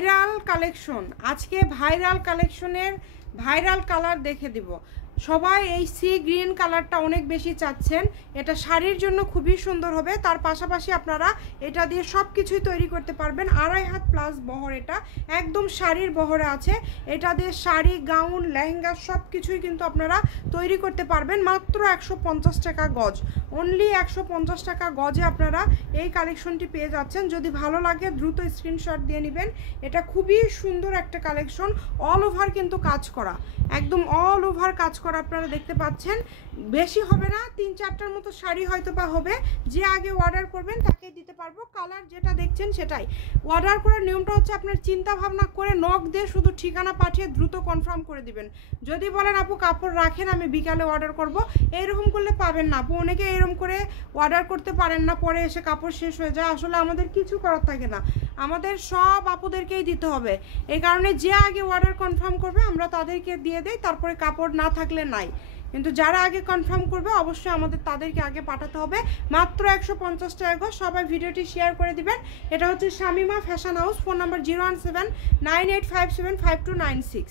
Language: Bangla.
ভাইরাল কালেকশন, আজকে ভাইরাল কালেকশনের ভাইরাল কালার দেখে দিব। সবাই এই সি গ্রিন কালারটা অনেক বেশি চাচ্ছেন। এটা শাড়ির জন্য খুবই সুন্দর হবে। তার পাশাপাশি আপনারা এটা দিয়ে সব কিছুই তৈরি করতে পারবেন। 2.5 হাত প্লাস বহর, এটা একদম শাড়ির বহরে আছে। এটা দিয়ে শাড়ি, গাউন, লেহেঙ্গা সব কিছুই কিন্তু আপনারা তৈরি করতে পারবেন। মাত্র 150 টাকা গজ, অনলি 150 টাকা গজে আপনারা এই কালেকশনটি পেয়ে যাচ্ছেন। যদি ভালো লাগে দ্রুত স্ক্রিনশট দিয়ে নেবেন। এটা খুবই সুন্দর একটা কালেকশন, অল ওভার কিন্তু কাজ করা, একদম অল ওভার কাজ করা আপনারা দেখতে পাচ্ছেন। বেশি হবে না, 3-4টার মতো শাড়ি হয়তো বা হবে। যে আগে অর্ডার করবেন তাকে দিতে পারবো। কালার যেটা দেখছেন সেটাই। অর্ডার করার নিয়মটা হচ্ছে আপনার চিন্তা ভাবনা করে নক দিয়ে শুধু ঠিকানা পাঠিয়ে দ্রুত কনফার্ম করে দিবেন। যদি বলেন আপু কাপড় রাখেন আমি বিকালে অর্ডার করব, এইরকম করলে পাবেন না আপু। অনেকে এরকম করে অর্ডার করতে পারেন না, পরে এসে কাপড় শেষ হয়ে যায়। আসলে আমাদের কিছু করার থাকে না, আমাদের সব আপুদেরকেই দিতে হবে। এই কারণে যে আগে অর্ডার কনফার্ম করবে আমরা তাদেরকে দিয়ে দেই, তারপরে কাপড় না থাকলে নাই। কিন্তু যারা আগে কনফার্ম করবে অবশ্যই আমাদের তাদেরকে আগে পাঠাতে হবে। মাত্র 150 টাকা। সবাই ভিডিওটি শেয়ার করে দিবেন। এটা হচ্ছে Shamima fashion house. Phone number 01798575296।